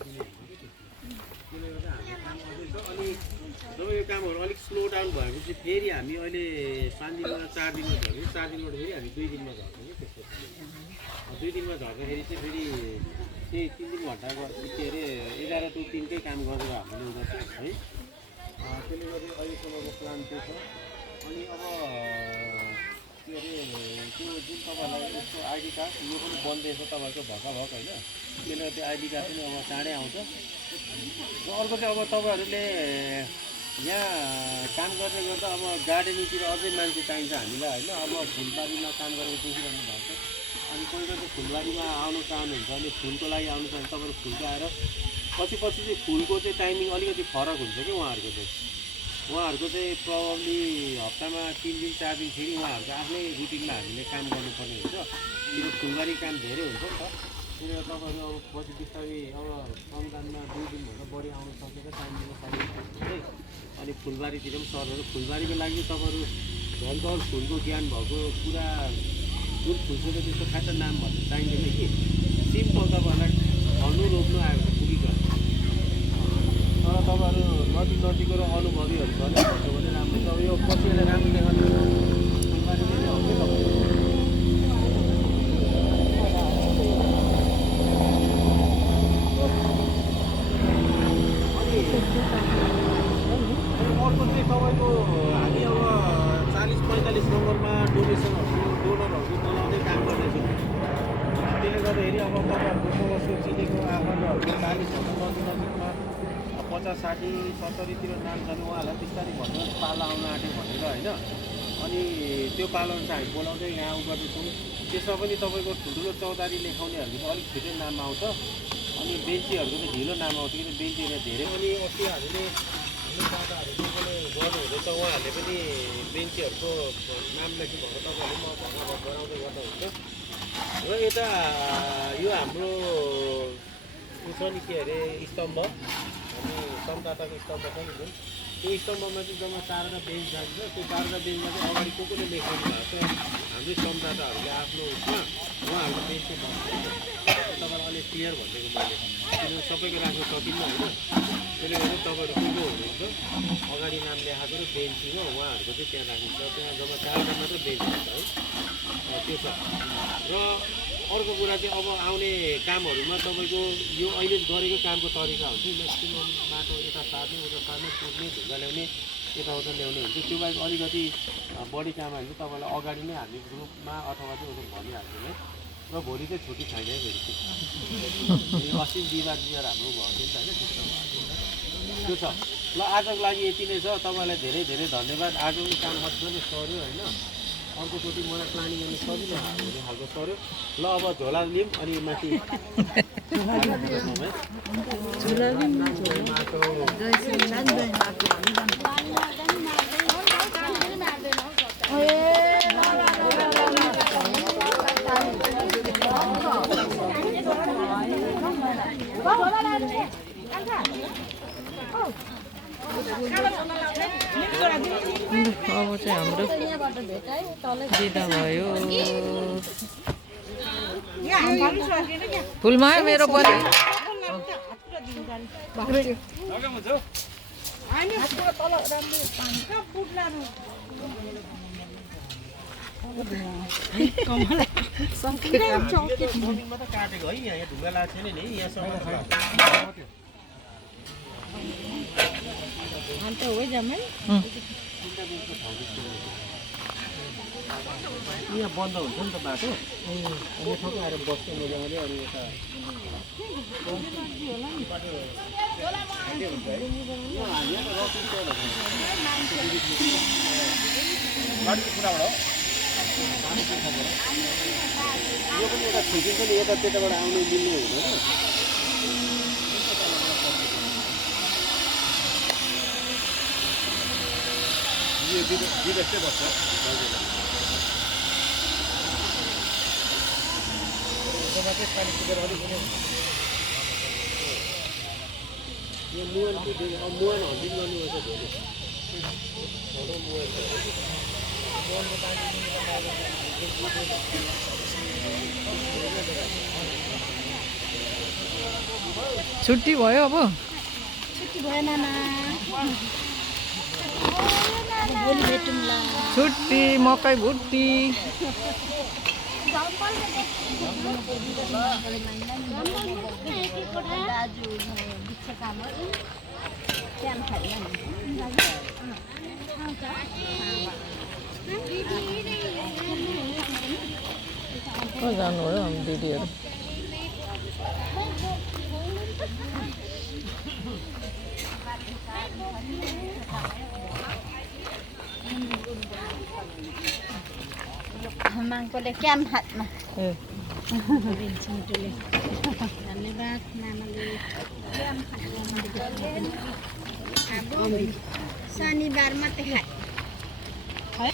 त्यसले गर्दा हाम्रो काम गर्दैछ अनि जब यो कामहरू अलिक स्लो डाउन भएपछि फेरि हामी अहिले 5 दिनमा 4 दिनमा झर्यो 4 दिनबाट फेरि हामी 2 दिनमा झर्छौँ कि त्यस्तो 2 दिनमा झर्दाखेरि चाहिँ फेरि त्यही 3-3 घन्टाको के अरे 11 to 3 कै काम गरेर हामीले उनीहरू है त्यसले गर्दा अहिलेसम्मको प्लान त्यो छ अनि अब के अरे त्यो जुन तपाईँहरूलाई यसको आइडी कार्ड यो पनि बन्दैछ तपाईँहरूको भर्खर होइन त्यसले त्यो आइडी कार्ड पनि अब चाँडै आउँछ र अर्को चाहिँ अब तपाईँहरूले यहाँ काम गर्ने गर्दा अब गार्डनिङतिर अझै मान्छे चाहिन्छ हामीलाई होइन अब फुलबारीमा काम गरेर देखिरहनु भएको छ अनि कोही कोही चाहिँ फुलबारीमा आउनु चाहनुहुन्छ भने फुलको लागि आउनु चाहन्छ तपाईँहरू फुलको आएर पछि चाहिँ फुलको चाहिँ टाइमिङ अलिकति फरक हुन्छ कि उहाँहरूको चाहिँ प्रब्लली हप्तामा 3 दिन 4 दिन फेरि उहाँहरूको आफ्नै रुटिनमा हामीले काम गर्नुपर्ने हुन्छ त्यो फुलबारी काम धेरै हुन्छ नि त त्यसले गर्दा तपाईँहरू अब पछि बिस्तारै अब सङ्गानमा 2 दिनभन्दा बढी आउनु सकेर टाइम दिन सक्नुहुन्छ अनि फुलबारीतिर पनि सरहरू फुलबारीको लागि तपाईँहरू झन् फुलको ज्ञान भएको पुरा जुन फुलको त्यस्तो खासै नाम भन्नु चाहिँदैन कि सिम्पल तपाईँहरूलाई खन्नु रोप्नु आएको पुगिगयो तर तपाईँहरू नदीको र अनुभवीहरू छ भने राम्रो छ यो पछि राम्रो देखाउने फुलबारीले नै हो कि तपाईँहरू अर्को चाहिँ तपाईँको हामी अब 40-45 नम्बरमा डोनरहरू बनाउँदै काम गर्दैछौँ त्यसले गर्दाखेरि अब तपाईँहरूको बगसको चिनेको आफन्तहरूको 40 नजिकमा 50-60-70तिर नाम छ भने उहाँहरूलाई बिस्तारै भन्नु पालो आउन आँट्यो भनेर होइन अनि त्यो पालोअनुसार हामी बोलाउँदै यहाँ उ गर्दैछौँ त्यसमा पनि तपाईँको ठुल्ठुलो चौतारी लेखाउनेहरूको चाहिँ अलिक छिटै नाम आउँछ अनि बेन्चीहरूको चाहिँ ढिलो नाम आउँछ किन बेन्ची एरिया धेरै अनि अस्ति हामीले दादाहरूले गर्नुहुँदैछ उहाँहरूले पनि बेन्चीहरूको नाम लेख्नु भएको तपाईँहरूले म भर्ना गराउँदै गर्दा हुन्छ र यता यो हाम्रो उ छ नि के अरे स्तम्भ हामी समताताको स्तम्भ छ नि जुन त्यो स्तम्भमा चाहिँ जम्मा 4वटा बेन्च जान्छ त्यो 4वटा बेन्चमा चाहिँ अगाडि को कोले लेखाउनु भएको छ हाम्रै समताताहरूले आफ्नो उसमा उहाँहरूको बेन्च चाहिँ बस्छ तपाईँलाई अलिक क्लियर भनिदिएको मैले किनभने सबैको राख्न सकिन्न होइन त्यसले गर्दा तपाईँहरू को हुनुहुन्छ अगाडि नाम लेखाएको र बेन्चीमा उहाँहरूको चाहिँ त्यहाँ राखिन्छ त्यहाँ जम्मा 4वटा मात्र बेन्च हुन्छ है त्यो छ र अर्को कुरा चाहिँ अब आउने कामहरूमा तपाईँको यो अहिले गरेको कामको तरिका हुन्छ म्याक्सिमम माटो यता सार्ने उता सार्ने कुद्ने ढुङ्गा ल्याउने यताउता ल्याउने हुन्छ त्यो बाहेक अलिकति बढी काम हाल्छ तपाईँलाई अगाडि नै हामी ग्रुपमा अथवा चाहिँ उनीहरू भनिहाल्छौँ है र भोलि चाहिँ छुट्टी छैन है फेरि अस्ति बिहिबार हाम्रो भयो नि त होइन त्यस्तो भएको त्यो छ ल आजको लागि यति नै छ तपाईँलाई धेरै धेरै धन्यवाद आजको काम मजाले सर्यो होइन अर्कोचोटि मलाई प्लानिङ गर्नु सजिलो हुने खालको सर्यो ल अब झोला लिउँ अनि माथि अब चाहिँ हाम्रो बिदा भयो फुलमा मेरो पनि काटेको है यहाँ ढुङ्गा लागेको छैन नि यहाँसम्म अन्त हो जम्मै यहाँ बन्द हुन्छ नि त बाटो अनि ठक्क आएर बस्छ मजाले अनि यता यो पनि एउटा छुटिन्छ नि यता त्यताबाट आउनु मिल्ने हुँदैन यो विदेशै बस्छ पानी सुकेर अलिक यो मुहान खोज्दै मुहान हन्टिङ गर्नुपर्छ भोलि मुहानको पानी छुट्टी भयो अब छुट्टी भयो नाना भोलि भेटौँला छुट्टी मकै भुट्टी दाजु बिच्छ काम त्यहाँ खाइयो कहाँ जानु हो हामी दिदीहरू माङ्कोले क्याम हातमा ए धन्यवाद मामाले शनिबार मात्रै खाए